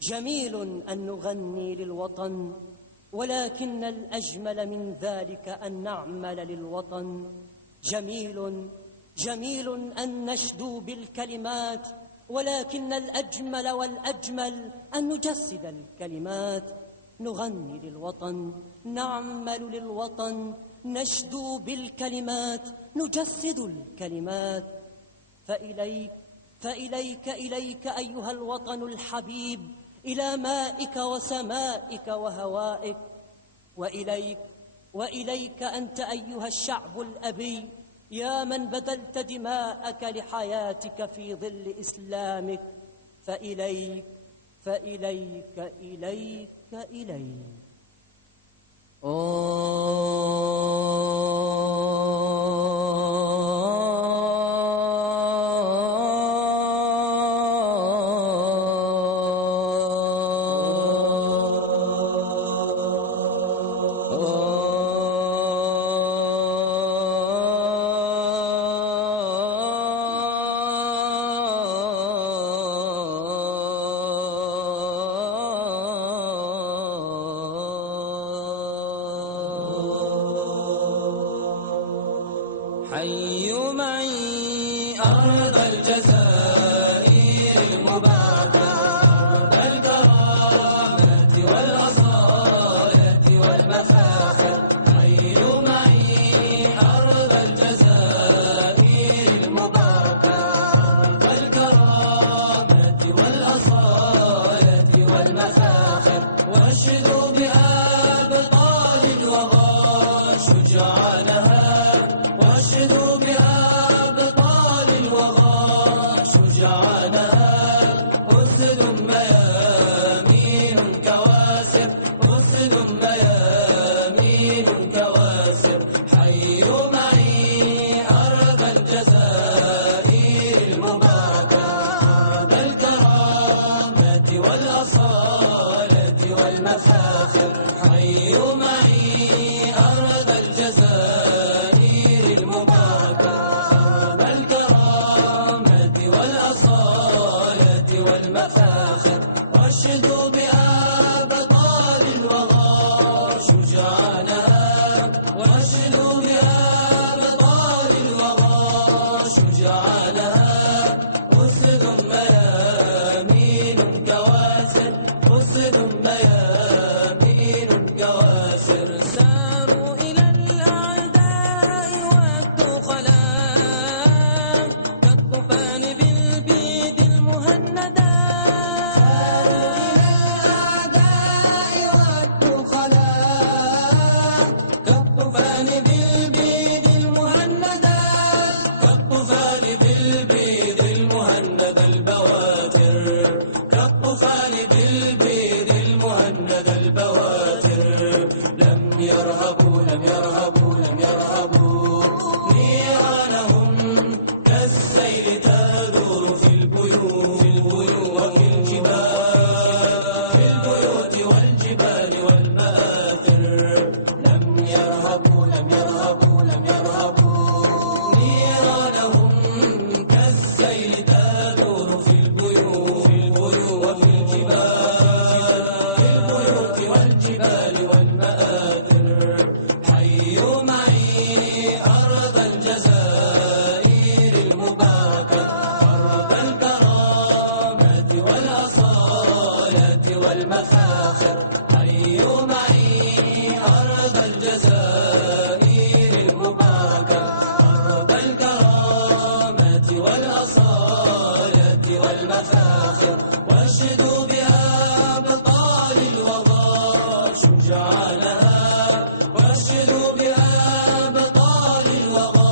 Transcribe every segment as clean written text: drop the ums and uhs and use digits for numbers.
جميل أن نغني للوطن، ولكن الأجمل من ذلك أن نعمل للوطن. جميل أن نشدو بالكلمات، ولكن الأجمل والأجمل أن نجسد الكلمات. نغني للوطن، نعمل للوطن، نشدو بالكلمات، نجسد الكلمات. فإليك أيها الوطن الحبيب، إلى مائك وسمائك وهوائك. وإليك أنت أيها الشعب الأبي، يا من بذلت دماءك لحياتك في ظل إسلامك. فإليك إليك حيوا معي أرض الجزائر المباركة، أرض الكرامة والأصالة والمفاخر. حيوا معي أرض الجزائر المباركة، أرض الكرامة والأصالة والمفاخر. واشدوا بأبطال الوغى شجعانها، واشدوا بأبطال الوغى شجعانها. أسد ميامين كواسر، أسد ميامين كواسر. حيوا معي أرض الجزائر المباركة، أرض الكرامة والأصالة والمفاخر. حيوا معي أرض الجزائر المباركة، أرض الكرامة والأصالة والمفاخر. واشدوا بأبطال الوغى شجعانها، واشدوا بأبطال الوغى شجعانها. أسد ميامين كواسر، أسد ميامين كواسر. ساروا إلى الأعداء والدخلاء كالطوفان بالبيد المهندة. ساروا إلى الأعداء والدخلاء كالطوفان بالبيد المهندة، كالطوفان بالبيد المهندة البواتر، كالطوفان بالبيد المهندة البواتر. لم يرهبوا نيرانهم كالسيل تدور في البيوت وفي الجبال، في البيوت والجبال والمآثر. لم يرهبوا نيرانهم كالسيل تدور في البيوت وفي الجبال، في البيوت والجبال والمآثر. حيوا معي أرض الجزائر المباركة، أرض الكرامة والأصالة والمفاخر. حيوا معي أرض الجزائر المباركة، أرض الكرامة والأصالة والمفاخر. واشدوا بأبطال الوغى شجعانها، واشدوا بأبطال الوغى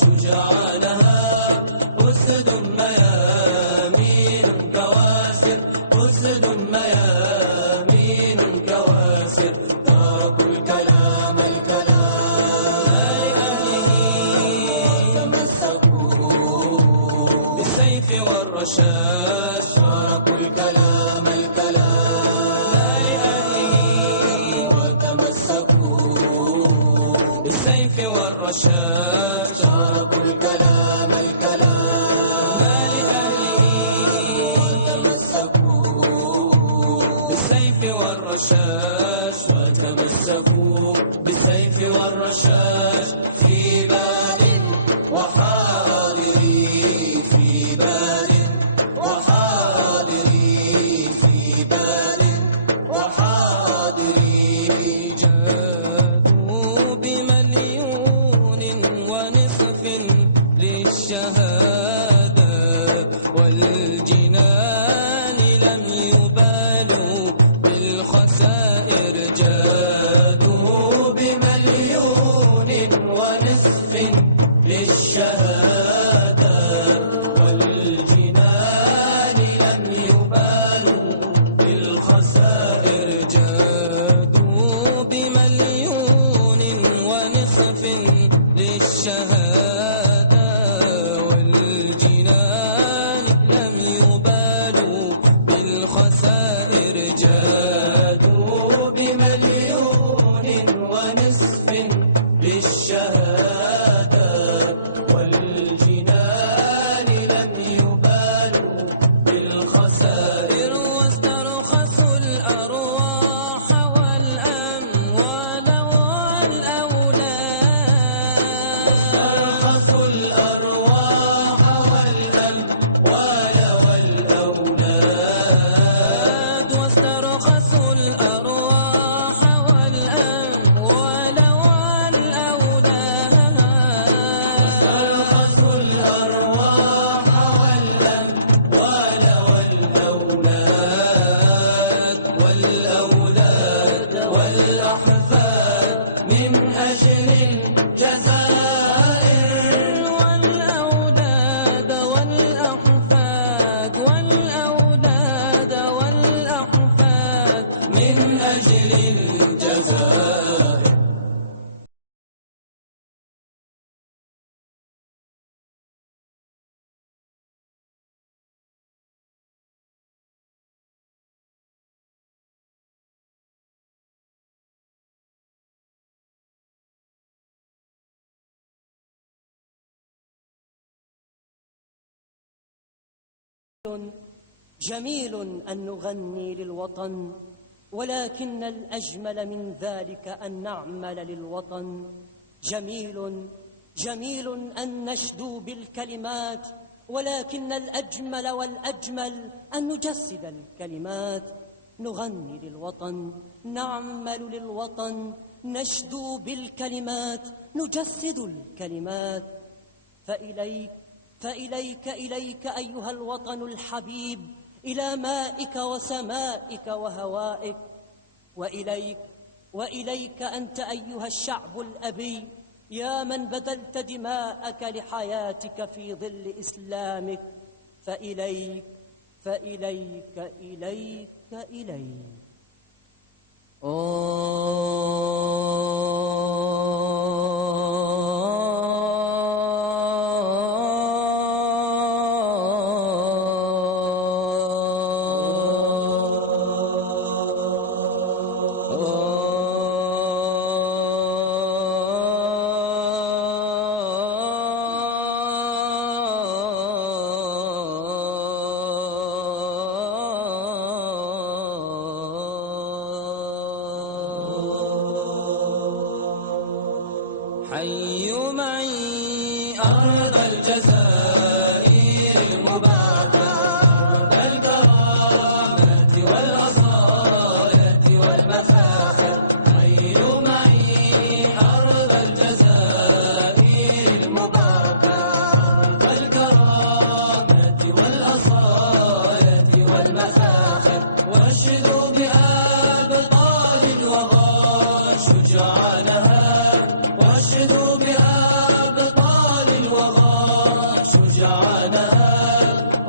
شجعانها. أسد ميامين كواسر، أسد ميامين كواسر. تركوا الكلام لأهله، تمسكوا بالسيف والرشاش. تركوا الكلام والرشاش وتمسكوا بالسيف والرشاش في بال وحاضري في بال وحاضري في بال وحاضري جاءوا بمليون ونصف للشهادة والجنان لم يبالوا بالخسائر جادوا بمليون ونصف للشهادة والجنان لم يبالوا بالخسائر جادوا بمليون ونصف للشهادة والجنان لم يبالوا بالخسائر جادوا بمليون ونصف للشهادة والجنان لم يبالوا بالخسائر واسترخصوا الأرواح والأموال والأولاد أرخصوا الأرواح والأموال والأولاد واسترخصوا الأرواح والأموال والأولاد أرخصوا الأرواح والأموال والأولاد والأحفاد من أجل الجزائر والأولاد والأحفاد والأولاد والأحفاد من أجل الجزائر جميل أن نغني للوطن، ولكن الأجمل من ذلك أن نعمل للوطن. جميل أن نشدو بالكلمات، ولكن الأجمل والأجمل أن نجسد الكلمات. نغني للوطن، نعمل للوطن، نشدو بالكلمات، نجسد الكلمات. فإليك أيها الوطن الحبيب، إلى مائك وسمائك وهوائك. وإليك أنت أيها الشعب الأبي، يا من بذلت دماءك لحياتك في ظل إسلامك. فإليك إليك حيوا معي أرض الجزائر المباركة، أرض الكرامة والأصالة والمفاخر. حيوا معي أرض الجزائر المباركة، أرض الكرامة والأصالة والمفاخر. واشدوا بأبطال الوغى شجعانها، واشدوا بأبطال الوغى شجعانها.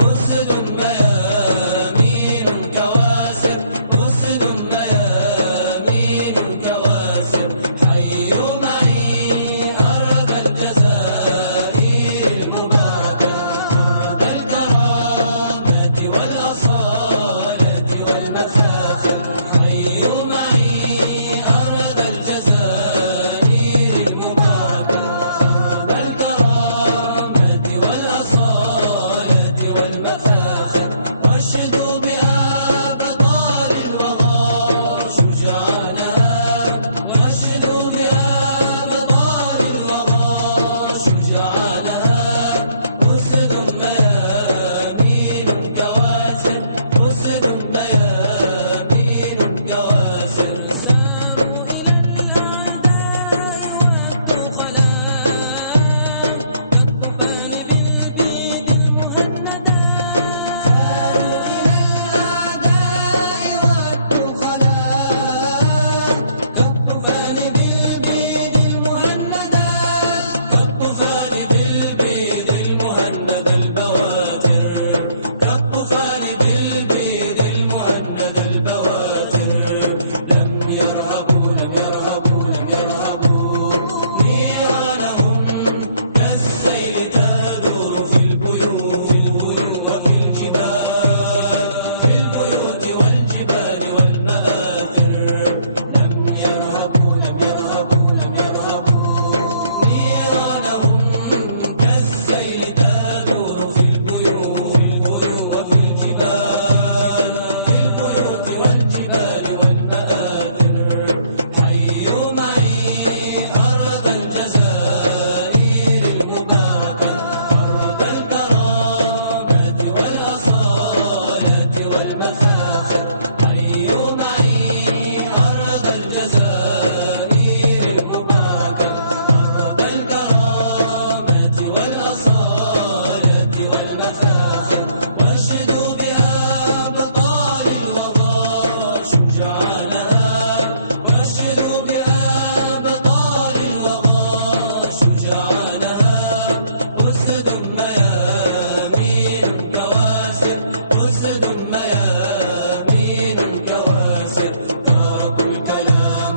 أسد ميامين كواسر، أسد ميامين كواسر. حيوا معي أرض الجزائر المباركة، أرض الكرامة والأصالة والمفاخر. حيوا معي أرض الجزائر المباركة، أرض الكرامة والأصالة والمفاخر. واشدوا بأبطال الوغى أسد ميامين كواسر ساروا إلى الأعداء والدخلاء كالطوفان بالبيد المهندة كالطوفان بالبيد المهندة كالطوفان بالبيد المهندة البواتر كالطوفان بالبيد المهندة البواتر لم يرهبوا لم يرهبوا لم يرهبوا نيرانهم كالسيل تدور في البيوت وفي الجبال في البيوت والجبال والمآثر لم يرهبوا لم يرهبوا لم يرهبوا نيرانهم كالسيل تدور في البيوت وفي الجبال في البيوت والجبال والمآثر حيوا معي أرض الجزائر المباركة أرض الكرامة والأصالة والمفاخر حيوا معي أرض الجزائر المباركة أرض الكرامة والأصالة والمفاخر واشهدوا بها بطال الوغى شجعانها واشهدوا بها بطال الوغى شجعانها أسد ميامين كواسر أسد ميامين كواسر تركوا الكلام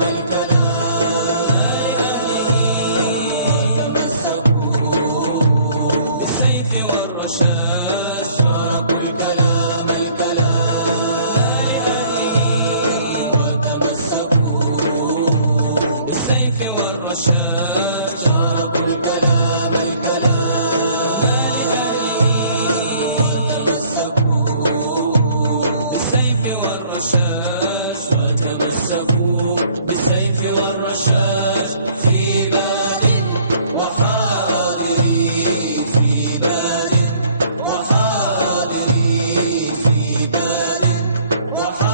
تمسكوا بالسيف والرشاش تركوا الكلام وتمسكوا بالسيف والرشاش تركوا الكلام وتمسكوا بالسيف والرشاش وتمسكوا بالسيف والرشاش في بال وحاضري في بال وحاضري في بال وحاضري